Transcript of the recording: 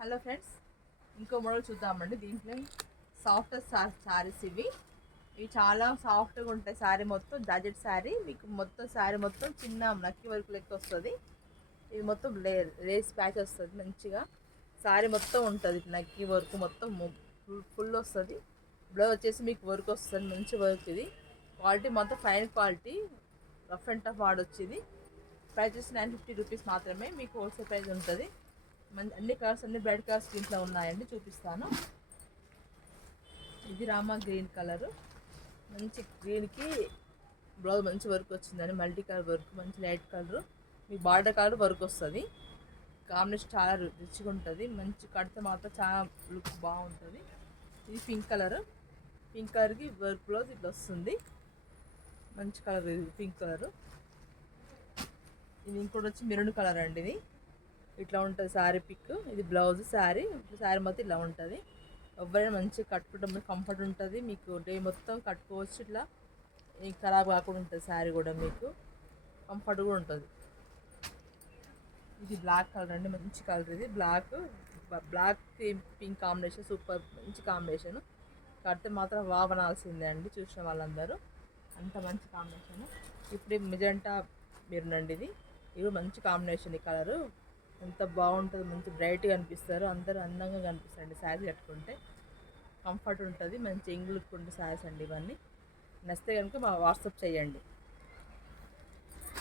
Hello friends, ఇంకో model చూద్దామండి. దీంట్లో సాఫ్ట్ శారీస్ ఇవి చాలా సాఫ్ట్గా ఉంటాయి. శారీ మొత్తం జార్జెట్ శారీ, మీకు మొత్తం శారీ మొత్తం చిన్న నక్కి వర్క్ లెక్క వస్తుంది. ఇది మొత్తం లేస్ ప్యాచ్ వస్తుంది. మంచిగా శారీ మొత్తం ఉంటుంది. నక్కి వర్క్ మొత్తం ఫుల్ వస్తుంది. బ్లౌజ్ వచ్చేసి మీకు వర్క్ వస్తుంది. మంచి వర్క్. ఇది క్వాలిటీ మొత్తం fine quality, rough and tough వాడొచ్చు. ఇది ప్రైస్ వచ్చి 950 రూపీస్ మాత్రమే. మీకు హోల్సేల్ ప్రైస్ ఉంటుంది. అన్ని కలర్స్, అన్ని బ్రైట్ కలర్స్ దీంట్లో ఉన్నాయండి, చూపిస్తాను. ఇది రామా గ్రీన్ కలరు, మంచి గ్రీన్కి బ్లౌజ్ మంచి వర్క్ వచ్చిందండి. మల్టీ కలర్ వర్క్, మంచి లైట్ కలరు, మీకు బార్డర్ కలర్ వర్క్ వస్తుంది. కాంబినేషన్ చాలా రిచ్గా ఉంటుంది. మంచి కడితే మాత్రం చాలా లుక్ బాగుంటుంది. ఇది పింక్ కలరు, పింక్ కలర్కి వర్క్ బ్లౌజ్ ఇట్లా వస్తుంది. మంచి కలర్ ఇది పింక్ కలరు. ఇది ఇంకోటి వచ్చి మెరూన్ కలర్ అండి. ఇది ఇట్లా ఉంటుంది శారీ పిక్. ఇది బ్లౌజ్. శారీ మొత్తం ఇట్లా ఉంటుంది. ఎవరైనా మంచిగా కట్టుకుంటే కంఫర్ట్ ఉంటుంది. మీకు డే మొత్తం కట్టుకోవచ్చు. ఇట్లా ఖరాబ్ కాకుండా ఉంటుంది. శారీ కూడా మీకు కంఫర్ట్ కూడా ఉంటుంది. ఇది బ్లాక్ కలర్ అండి, మంచి కలర్. ఇది బ్లాక్ పింక్ కాంబినేషన్, సూపర్ మంచి కాంబినేషన్. కడితే మాత్రం వావనాల్సిందే అండి, చూసిన వాళ్ళందరూ. అంత మంచి కాంబినేషన్. ఇప్పుడు మెజెంటా మెరూన్ అండి. ఇది మంచి కాంబినేషన్. ఈ కలరు ఎంత బాగుంటుంది, మంచి బ్రైట్గా కనిపిస్తారు. అందరూ అందంగా కనిపిస్తారండి శారీ కట్టుకుంటే. కంఫర్ట్ ఉంటుంది, మంచి లుక్ ఉండే శారీస్ అండి ఇవన్నీ. నచ్చితే కనుక మా వాట్సాప్ చేయండి.